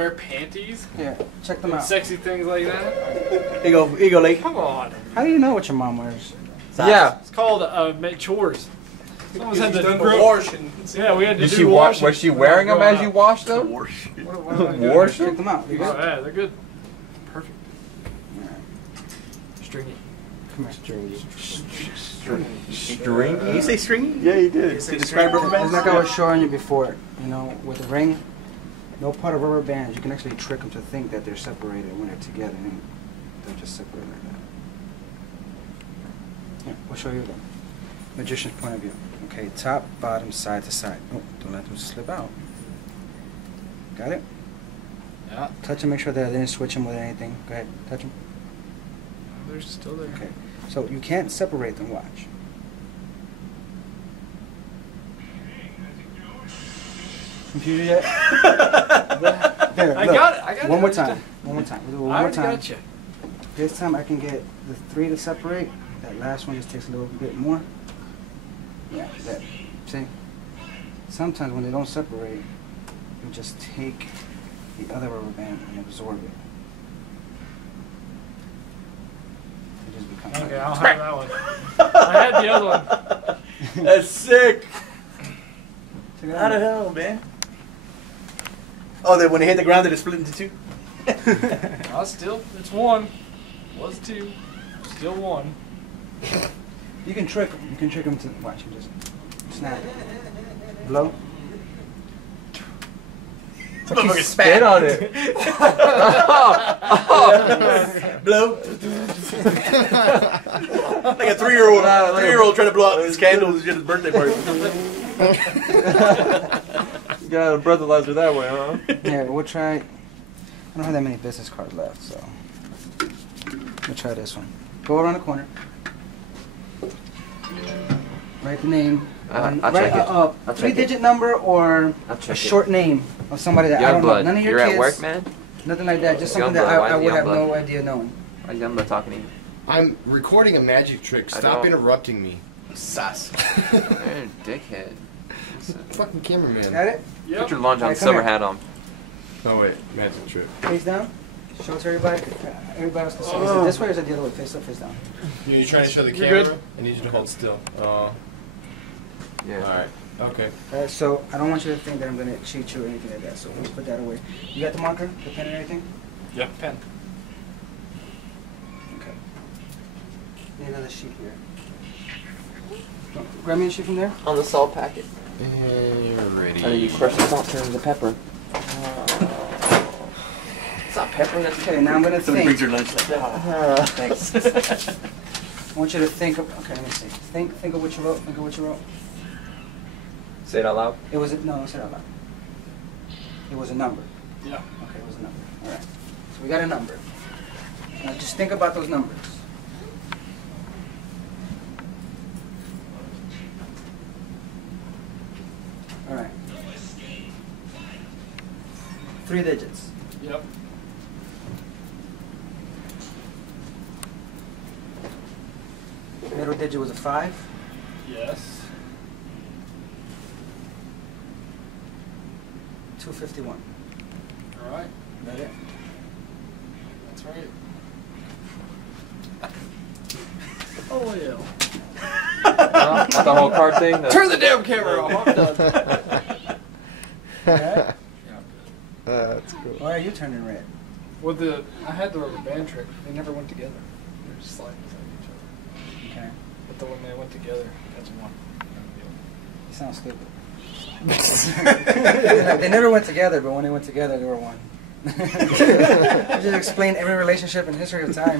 wear panties? Yeah, check them out. Sexy things like that? Here you go, Lake. Come on. How do you know what your mom wears? Yeah. It's called chores. Someone's had to wash. Yeah, we had to do washing. Was she wearing them as you washed them? Wash Check them out. Oh, yeah, they're good. Perfect. Stringy. Come here. Stringy? Did you say stringy? Yeah, you did. You describe rubber bands? Like I was showing you before, you know, with the ring, no part of rubber bands, you can actually trick them to think that they're separated when they're together, and they're just separated like that. Yeah, we'll show you the magician's point of view. Okay, top, bottom, side to side. Oh, don't let them slip out. Got it? Yeah. Touch them, make sure that I didn't switch them with anything. Go ahead, touch them. They're still there. Okay, so you can't separate them, watch. Confused yet? There, I look. got it. I got it. One more time. One more time. We'll do it one more time. I got you. This time I can get the 3 to separate. That last one just takes a little bit more. Yeah, that. See? Sometimes when they don't separate, you just take the other rubber band and absorb it. It just becomes Okay, like I don't have that one. I had the other one. That's sick. Check it How out. the hell, man? Oh, that when they hit the ground, did it split into two? Still, it's one. Was two. Still one. You can trick them. You can trick them to watch. You just snap it. Blow. Fucking spit on it. Blow. Like a 3-year-old trying to blow out his candles at his birthday party. You got a breathalyzer that way, huh? Yeah, we'll try. I don't have that many business cards left, so we'll try this one. Go around the corner. Write the name. I'll Write check it. a 3-digit number or a short name of somebody that I don't know. None of your You're kids. at work, man? Nothing like that. Just something Youngblood, that why I is would have Youngblood? no idea knowing. Why is Youngblood talking to you? I'm recording a magic trick. Stop interrupting me. Sass. You're a dickhead. Fucking cameraman. Got it? Yep. Put your Long John Alright, come Silver here. hat on. Oh wait, magic trick. Face down. Show it to everybody. Everybody else can see. Is it this way or is it the other way? Face up, face down. You're trying to show the You're camera? good. I need you to hold still. Yeah. Alright. Okay. Alright, so I don't want you to think that I'm going to cheat you or anything like that. So let's put that away. You got the marker, the pen, and everything? Yep. Pen. Okay. Need another sheet here. Grab me a sheet from there. On the salt packet. And you're ready. And then you crush the salt, turn it into pepper. It's not pepper, that's Okay, now I'm going to Somebody brings think. your lunch like that. Thanks. I want you to think of. Okay, let me see. Think of what you wrote. Think of what you wrote. Say it out loud. It was. No, say it out loud. It was a number. Yeah. Okay, it was a number. All right. So we got a number. Now just think about those numbers. All right. 3 digits. Yep. Middle digit was a 5. Yes. 251. All right. Is that it? That's right. Oh yeah. Not the whole card thing? Turn the damn camera off. I'm done. Yeah. That's cool. Why are you turning red? Well, I had the rubber band trick. They never went together. They were just sliding beside each other. Okay. But when they went together, that's one. You sound stupid. They never went together, but when they went together, they were one. You just explain every relationship in history of time.